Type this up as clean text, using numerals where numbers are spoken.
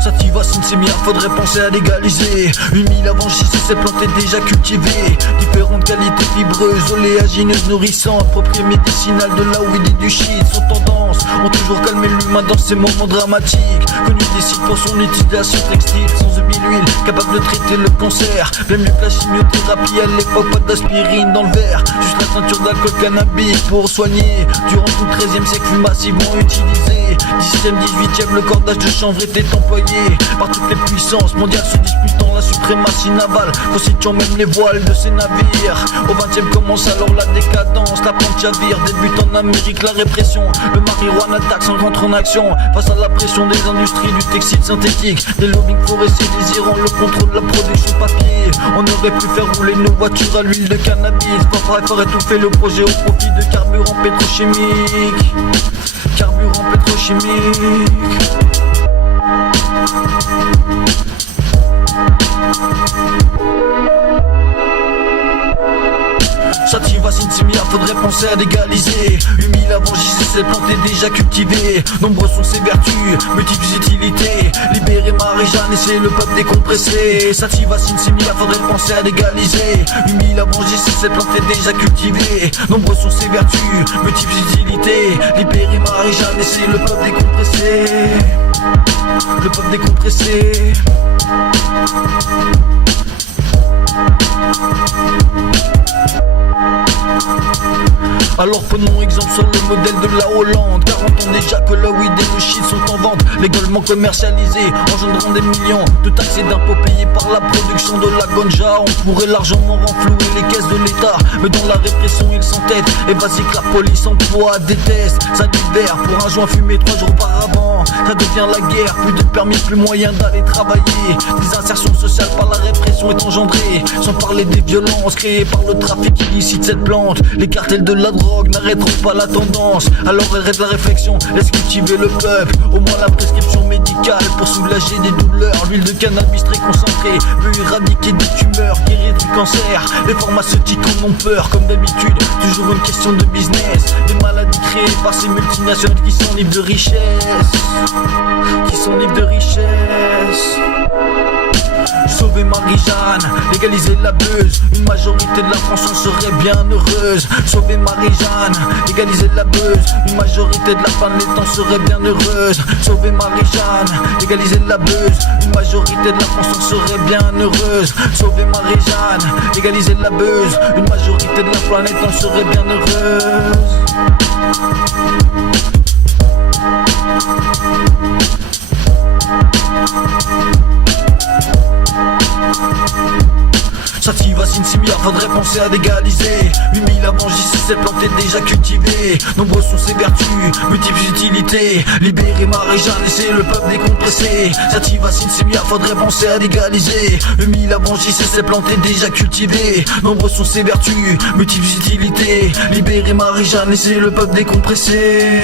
Sativa, Sinsémia, faudrait penser à légaliser. 8000 avant JC, ces plantes est déjà cultivées. Différentes qualités fibreuses, oléagineuses, nourrissantes, appropriées médicinales de la weed et du shit. Sont tendance, ont toujours calmé l'humain dans ces moments dramatiques. Connu des sites pour son utilisation textile, sans huile, capable de traiter le cancer. Même mieux que la chimiothérapie à l'époque, pas d'aspirine dans le verre. Juste la teinture d'alcool cannabis pour soigner. Durant tout le 13e siècle fut massivement utilisé. 17e, 18e, le cordage de chanvre était employé par toutes les puissances mondiales se disputant la suprématie navale, constituant même les voiles de ces navires. Au 20e commence alors la décadence, la plante chavire, débute en Amérique la répression. Le marijuana taxe rentre en action face à la pression des industries du textile synthétique, des lobbying forestiers désirant le contrôle de la production papier. On aurait pu faire rouler nos voitures à l'huile de cannabis, pas faire étouffer le projet au profit de carburant pétrochimique. Carburant pétrochimique. Sativa, Sinsémia, faudrait penser à légaliser. 8000 avant JC, cette plante est déjà cultivée. Nombreuses sont ses vertus, multiples utilités. Libérer Marie-Jeanne et c'est le peuple décompressé. Sativa, Sinsémia, faudrait penser à légaliser. 8000 avant JC, cette plante est déjà cultivée. Nombreuses sont ses vertus, multiples utilités. Libérer Marie-Jeanne et c'est le peuple décompressé. Le peuple décompressé. Alors prenons exemple sur le modèle de la Hollande. 40 ans déjà que la weed et le shit sont en vente, légalement commercialisés, engendrant des millions de taxes et d'impôts payés par la production de la ganja. On pourrait largement renflouer les caisses de l'État, mais dans la répression ils s'entêtent. Et vas-y que la police emploie, déteste. Ça divers pour un joint fumé 3 jours auparavant. Ça devient la guerre, plus de permis, plus moyen d'aller travailler. Des insertions sociales par la répression est engendrée, sans parler des violences créées par le trafic illicite de cette plante. Les cartels de la drogue n'arrêteront pas la tendance, alors arrête la réflexion, laisse cultiver le peuple. Au moins la prescription médicale pour soulager des douleurs. L'huile de cannabis très concentrée peut éradiquer des tumeurs, guérir du cancer. Les pharmaceutiques en ont peur comme d'habitude, toujours une question de business. Des maladies créées par ces multinationales qui s'enivrent de richesse, qui s'enivrent de richesse. Sauver Marie-Jeanne, légaliser la buzz, une majorité de la France en serait bien heureuse. Sauver Marie-Jeanne, légaliser la buzz, une majorité de la planète en serait bien heureuse. Sauver Marie-Jeanne, légaliser la buzz, une majorité de la France en serait bien heureuse. Sauver Marie-Jeanne, légaliser la buzz, une majorité de la planète en serait bien heureuse. Sativa, Sinsémia, faudrait penser à légaliser. 8000 avant JC, cette plante est déjà cultivée. Nombreuses sont ses vertus, multiples utilités. Libérer Marie-Jeanne et c'est le peuple décompressé. Sativa, Sinsémia, faudrait penser à légaliser. 8000 avant JC, cette plante est déjà cultivée. Nombreuses sont ses vertus, multiples utilités. Libérer Marie-Jeanne et c'est le peuple décompressé.